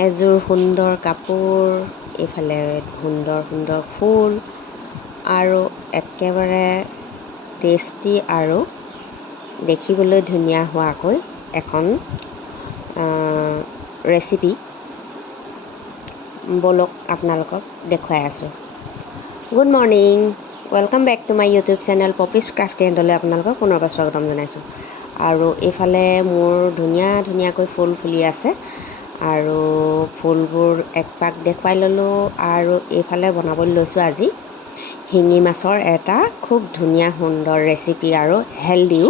এযোৰ সুন্দৰ কাপোৰ, এইফালে সুন্দৰ সুন্দৰ ফুল আৰু একেবাৰে টেষ্টি আৰু দেখিবলৈ ধুনীয়া হোৱাকৈ এখন ৰেচিপি বলক আপোনালোকক দেখুৱাই আছোঁ। Good morning, welcome back to my YouTube channel Poppy's crafty এণ্ডলৈ আপোনালোকক পুনৰবাৰ স্বাগতম জনাইছোঁ। আৰু এইফালে মোৰ ধুনীয়াকৈ ফুল ফুলি আছে আৰু ফুলবোৰ এক পাক দেখুৱাই ল'লোঁ। আৰু এইফালে বনাবলৈ লৈছোঁ আজি শিঙি মাছৰ এটা খুব ধুনীয়া সুন্দৰ ৰেচিপি আৰু হেল্ডিও।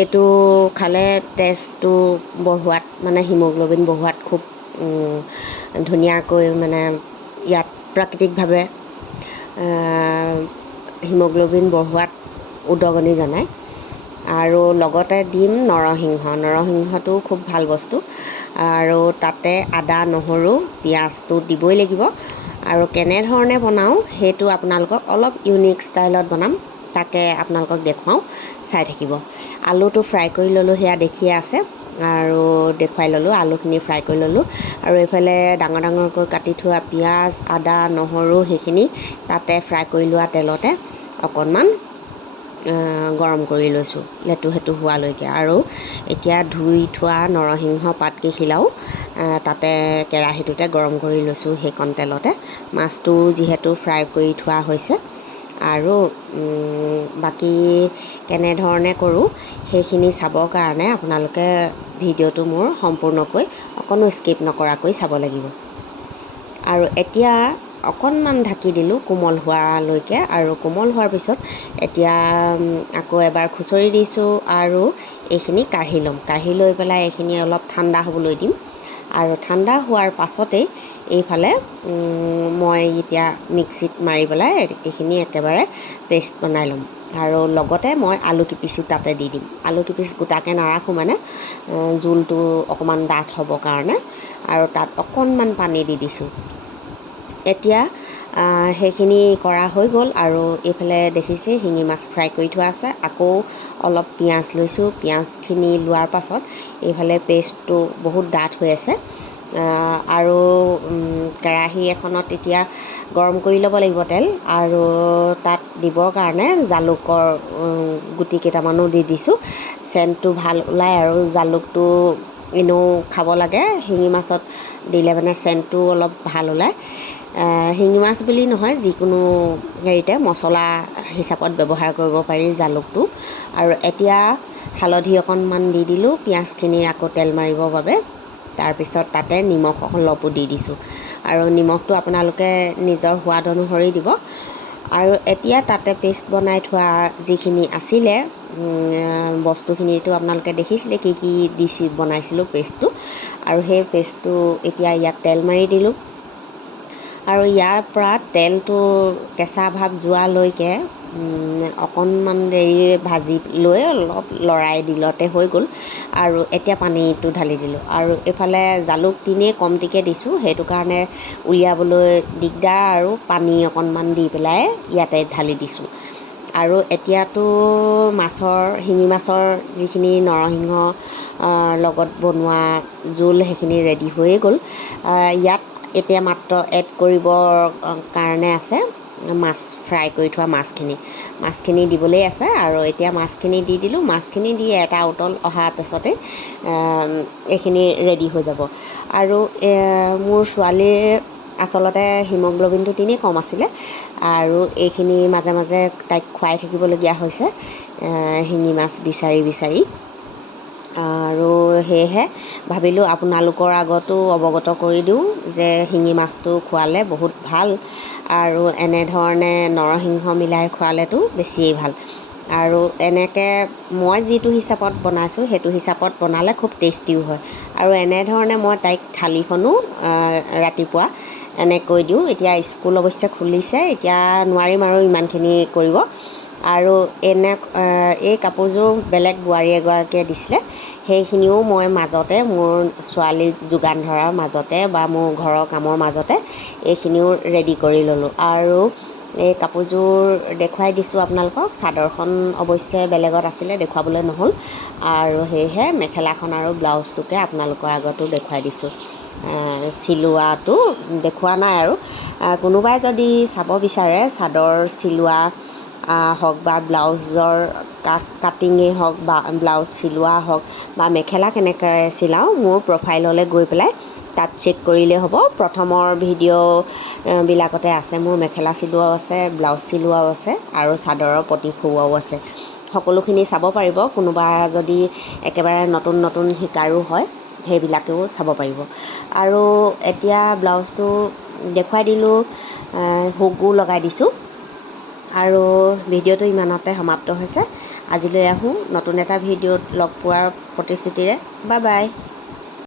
এইটো খালে তেজটো বঢ়োৱাত মানে হিমোগ্ল'বিন বঢ়োৱাত খুব ধুনীয়াকৈ মানে ইয়াত প্ৰাকৃতিকভাৱে হিমোগ্ল'বিন বঢ়োৱাত উদগনি জনায়। আৰু লগতে দিম নৰসিংহটো খুব ভাল বস্তু। আৰু তাতে আদা নহৰু পিঁয়াজটো দিবই লাগিব। আৰু কেনেধৰণে বনাওঁ সেইটো আপোনালোকক অলপ ইউনিক ষ্টাইলত বনাম, তাকে আপোনালোকক দেখুৱাওঁ, চাই থাকিব। আলুটো ফ্ৰাই কৰি ল'লোঁ, সেয়া দেখিয়ে আছে, আৰু দেখুৱাই ল'লোঁ। আলুখিনি ফ্ৰাই কৰি ল'লোঁ আৰু এইফালে ডাঙৰকৈ কাটি থোৱা পিঁয়াজ আদা নহৰু সেইখিনি তাতে ফ্ৰাই কৰি লোৱা তেলতে অকণমান গৰম কৰি লৈছোঁ লেটু সেটু হোৱালৈকে। আৰু এতিয়া ধুই থোৱা নৰসিংহ পাতকেইখিলাও তাতে কেৰাহীটোতে গৰম কৰি লৈছোঁ সেইকণ তেলতে। মাছটো যিহেতু ফ্ৰাই কৰি থোৱা হৈছে, আৰু বাকী কেনেধৰণে কৰোঁ সেইখিনি চাবৰ কাৰণে আপোনালোকে ভিডিঅ'টো মোৰ সম্পূৰ্ণকৈ অকণো স্কিপ নকৰাকৈ চাব লাগিব। আৰু এতিয়া অকণমান ঢাকি দিলোঁ কোমল হোৱালৈকে। আৰু কোমল হোৱাৰ পিছত এতিয়া আকৌ এবাৰ খুচৰি দিছোঁ আৰু এইখিনি কাঢ়ি ল'ম। কাঢ়ি লৈ পেলাই এইখিনি অলপ ঠাণ্ডা হ'বলৈ দিম। আৰু ঠাণ্ডা হোৱাৰ পাছতেই এইফালে মই এতিয়া মিক্সিত মাৰি পেলাই এইখিনি একেবাৰে পেষ্ট বনাই ল'ম। আৰু লগতে মই আলু কিপিচো তাতে দি দিম। আলু কিপিচ গোটাকৈ নাৰাখোঁ, মানে জোলটো অকণমান ডাঠ হ'বৰ কাৰণে। আৰু তাত অকণমান পানী দি দিছোঁ। এতিয়া সেইখিনি কৰা হৈ গ'ল। আৰু এইফালে দেখিছে শিঙি মাছ ফ্ৰাই কৰি থোৱা আছে। আকৌ অলপ পিঁয়াজ লৈছোঁ। পিঁয়াজখিনি লোৱাৰ পাছত এইফালে পেষ্টটো বহুত ডাঠ হৈ আছে। আৰু কেৰাহী এখনত এতিয়া গৰম কৰি ল'ব লাগিব তেল। আৰু তাত দিবৰ কাৰণে জালুকৰ গুটি কেইটামানো দি দিছোঁ। চেণ্টটো ভাল ওলায় আৰু জালুকটো এনেও খাব লাগে। শিঙি মাছত দিলে মানে চেণ্টটো অলপ ভাল ওলায়। শিঙি মাছ বুলি নহয়, যিকোনো হেৰিতে মছলা হিচাপত ব্যৱহাৰ কৰিব পাৰি জালুকটো। আৰু এতিয়া হালধি অকণমান দি দিলোঁ পিঁয়াজখিনি আকৌ তেল মাৰিবৰ বাবে। তাৰপিছত তাতে নিমখ অলপো দি দিছোঁ। আৰু নিমখটো আপোনালোকে নিজৰ সোৱাদ অনুসৰি দিব। আৰু এতিয়া তাতে পেষ্ট বনাই থোৱা যিখিনি আছিলে বস্তুখিনিতো আপোনালোকে দেখিছিলে কি বনাইছিলোঁ পেষ্টটো। আৰু সেই পেষ্টটো এতিয়া ইয়াত তেল মাৰি দিলোঁ। আৰু ইয়াৰ পৰা তেলটো কেঁচা ভাৱ যোৱালৈকে অকণমান দেৰি ভাজি লৈ অলপ লৰাই দিলতে হৈ গ'ল। আৰু এতিয়া পানীটো ঢালি দিলোঁ। আৰু এইফালে জালুক তিনেই কমটিকৈ দিছোঁ, সেইটো কাৰণে উলিয়াবলৈ দিগদাৰ, আৰু পানী অকণমান দি পেলাই ইয়াতে ঢালি দিছোঁ। আৰু এতিয়াতো শিঙি মাছৰ যিখিনি নৰসিংহ লগত বনোৱা জোল সেইখিনি ৰেডি হৈয়ে গ'ল। ইয়াত এতিয়া মাত্ৰ এড কৰিবৰ কাৰণে আছে মাছ ফ্ৰাই কৰি থোৱা মাছখিনি দিবলৈ আছে। আৰু এতিয়া মাছখিনি দি দিলোঁ। মাছখিনি দি এটা উতল অহাৰ পাছতে এইখিনি ৰেডি হৈ যাব। আৰু মোৰ ছোৱালীৰ আচলতে হিমোগ্ল'বিনটো তেনেই কম আছিলে, আৰু এইখিনি মাজে মাজে তাইক খুৱাই থাকিবলগীয়া হৈছে শিঙি মাছ বিচাৰি। আৰু সেয়েহে ভাবিলোঁ আপোনালোকৰ আগতো অৱগত কৰি দিওঁ যে শিঙি মাছটো খোৱালে বহুত ভাল। আৰু এনেধৰণে নৰসিংহ মিলাই খোৱালেতো বেছিয়েই ভাল। আৰু এনেকৈ মই যিটো হিচাপত বনাইছোঁ সেইটো হিচাপত বনালে খুব টেষ্টিও হয়। আৰু এনেধৰণে মই তাইক থালিখনো ৰাতিপুৱা এনেকৈ দিওঁ। এতিয়া স্কুল অৱশ্যে খুলিছে, এতিয়া নোৱাৰিম আৰু ইমানখিনি কৰিব। আৰু এই কাপোৰযোৰ বেলেগ বোৱাৰী এগৰাকীয়ে দিছিলে, সেইখিনিও মই মাজতে মোৰ ছোৱালীক যোগান ধৰাৰ মাজতে বা মোৰ ঘৰৰ কামৰ মাজতে এইখিনিও ৰেডি কৰি ল'লোঁ। আৰু এই কাপোৰযোৰ দেখুৱাই দিছোঁ আপোনালোকক। চাদৰখন অৱশ্যে বেলেগত আছিলে, দেখুৱাবলৈ নহ'ল, আৰু সেয়েহে মেখেলাখন আৰু ব্লাউজটোকে আপোনালোকৰ আগতো দেখুৱাই দিছোঁ। চিলোৱাটো দেখুওৱা নাই আৰু কোনোবাই যদি চাব বিচাৰে চাদৰ চিলোৱা হওক বা ব্লাউজৰ কাটিঙেই হওক বা ব্লাউজ চিলোৱা হওক বা মেখেলা কেনেকৈ চিলাওঁ, মোৰ প্ৰফাইললৈ গৈ পেলাই তাত চেক কৰিলেই হ'ব। প্ৰথমৰ ভিডিঅ'বিলাকতে আছে, মোৰ মেখেলা চিলোৱাও আছে, ব্লাউজ চিলোৱাও আছে আৰু চাদৰৰ পতি খুওৱাও আছে। সকলোখিনি চাব পাৰিব। কোনোবা যদি একেবাৰে নতুন নতুন শিকাৰো হয়, সেইবিলাকেও চাব পাৰিব। আৰু এতিয়া ব্লাউজটো দেখুৱাই দিলোঁ, হুকো লগাই দিছোঁ, আৰু ভিডিঅ'টো ইমানতে সমাপ্ত হৈছে। আজিলৈ আহোঁ নতুন এটা ভিডিঅ'ত লগ পোৱাৰ প্ৰতিশ্ৰুতিৰে। Bye bye.